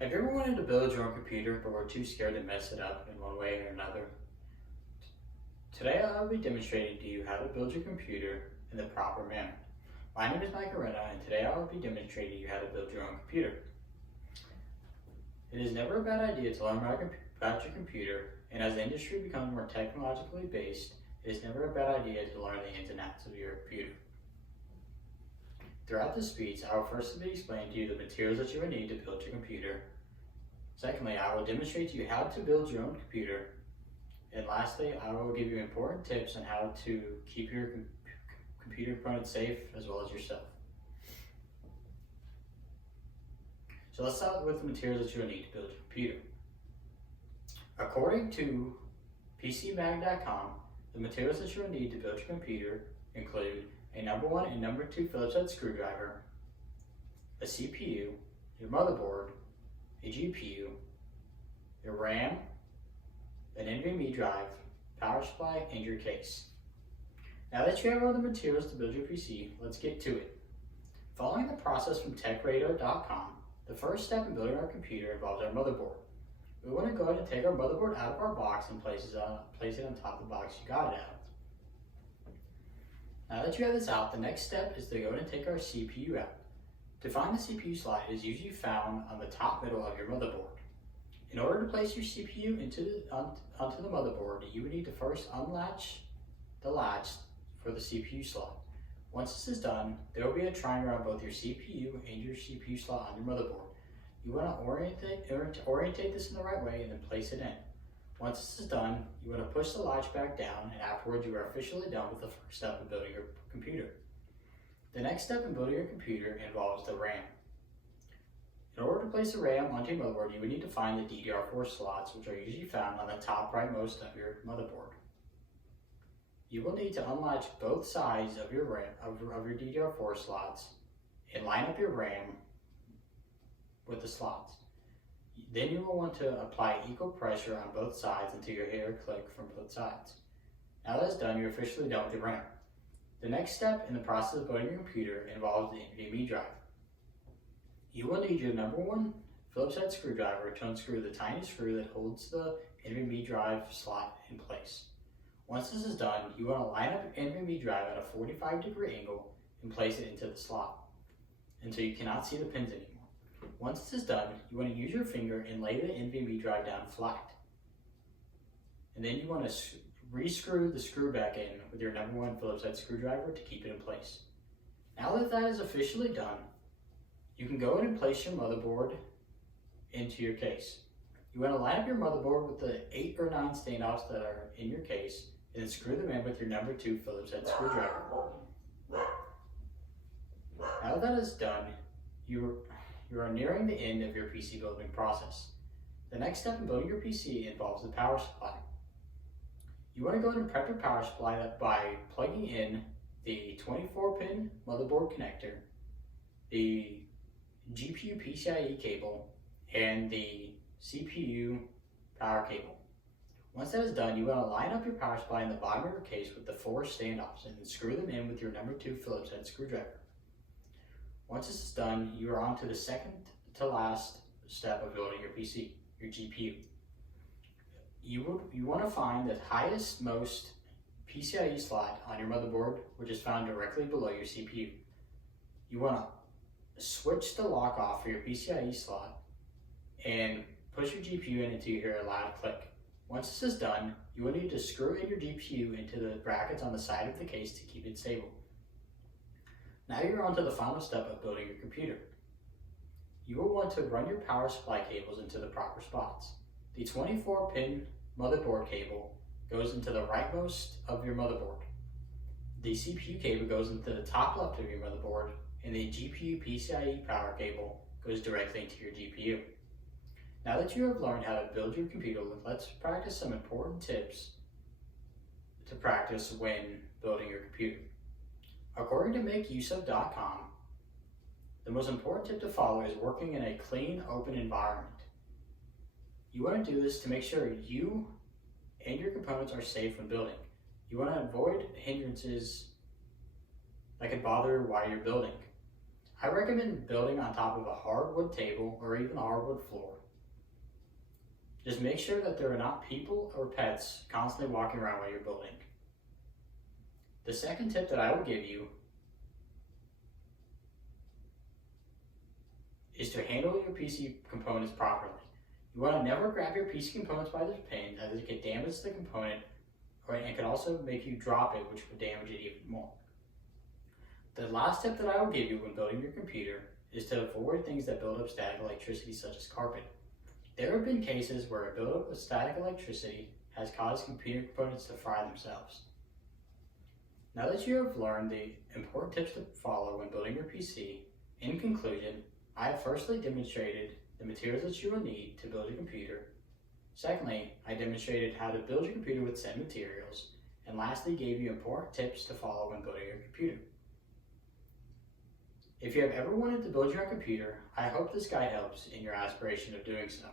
Have you ever wanted to build your own computer but were too scared to mess it up in one way or another? Today I'll be demonstrating to you how to build your computer in the proper manner. My name is Mike Arena, and today I will be demonstrating to you how to build your own computer. It is never a bad idea to learn about your computer, and as the industry becomes more technologically based, it is never a bad idea to learn the ins and outs of your computer. Throughout this speech, I will first be explaining to you the materials that you will need to build your computer. Secondly, I will demonstrate to you how to build your own computer. And lastly, I will give you important tips on how to keep your computer components safe as well as yourself. So let's start with the materials that you will need to build your computer. According to PCMag.com, the materials that you will need to build your computer include a number 1 and number 2 Phillips head screwdriver, a CPU, your motherboard, a GPU, your RAM, an NVMe drive, power supply, and your case. Now that you have all the materials to build your PC, let's get to it. Following the process from TechRadar.com, the first step in building our computer involves our motherboard. We want to go ahead and take our motherboard out of our box and place it on top of the box you got it out. Now that you have this out, the next step is to go ahead and take our CPU out. To find the CPU slot, it is usually found on the top middle of your motherboard. In order to place your CPU onto the motherboard, you would need to first unlatch the latch for the CPU slot. Once this is done, there will be a triangle on both your CPU and your CPU slot on your motherboard. You want to orientate this in the right way and then place it in. Once this is done, you want to push the latch back down, and afterwards you are officially done with the first step of building your computer. The next step in building your computer involves the RAM. In order to place the RAM onto your motherboard, you would need to find the DDR4 slots, which are usually found on the top rightmost of your motherboard. You will need to unlatch both sides of your RAM, of your DDR4 slots and line up your RAM with the slots. Then you will want to apply equal pressure on both sides until you hear a click from both sides. Now that's done, you're officially done with your RAM. The next step in the process of building your computer involves the NVMe drive. You will need your number 1 Phillips head screwdriver to unscrew the tiny screw that holds the NVMe drive slot in place. Once this is done, you want to line up your NVMe drive at a 45-degree angle and place it into the slot until you cannot see the pins anymore. Once this is done, you want to use your finger and lay the NVMe drive down flat. And then you want to re-screw the screw back in with your number 1 Phillips head screwdriver to keep it in place. Now that that is officially done, you can go ahead and place your motherboard into your case. You want to line up your motherboard with the 8 or 9 standoffs that are in your case, and then screw them in with your number 2 Phillips head screwdriver. Now that is done, you are nearing the end of your PC building process. The next step in building your PC involves the power supply. You want to go ahead and prep your power supply by plugging in the 24-pin motherboard connector, the GPU PCIe cable, and the CPU power cable. Once that is done, you want to line up your power supply in the bottom of your case with the 4 standoffs and then screw them in with your number 2 Phillips head screwdriver. Once this is done, you are on to the second to last step of building your PC, your GPU. You want to find the highest most PCIe slot on your motherboard, which is found directly below your CPU. You want to switch the lock off for your PCIe slot and push your GPU in until you hear a loud click. Once this is done, you will need to screw in your GPU into the brackets on the side of the case to keep it stable. Now you're on to the final step of building your computer. You will want to run your power supply cables into the proper spots. The 24-pin motherboard cable goes into the rightmost of your motherboard. The CPU cable goes into the top left of your motherboard, and the GPU PCIe power cable goes directly into your GPU. Now that you have learned how to build your computer, let's practice some important tips to practice when building your computer. According to MakeUseOf.com, the most important tip to follow is working in a clean, open environment. You want to do this to make sure you and your components are safe when building. You want to avoid hindrances that could bother while you're building. I recommend building on top of a hardwood table or even a hardwood floor. Just make sure that there are not people or pets constantly walking around while you're building. The second tip that I will give you is to handle your PC components properly. You want to never grab your PC components by the pin, as it can damage the component and can also make you drop it, which would damage it even more. The last tip that I will give you when building your computer is to avoid things that build up static electricity, such as carpet. There have been cases where a buildup of static electricity has caused computer components to fry themselves. Now that you have learned the important tips to follow when building your PC, in conclusion, I have firstly demonstrated the materials that you will need to build a computer. Secondly, I demonstrated how to build your computer with said materials. And lastly, gave you important tips to follow when building your computer. If you have ever wanted to build your own computer, I hope this guide helps in your aspiration of doing so.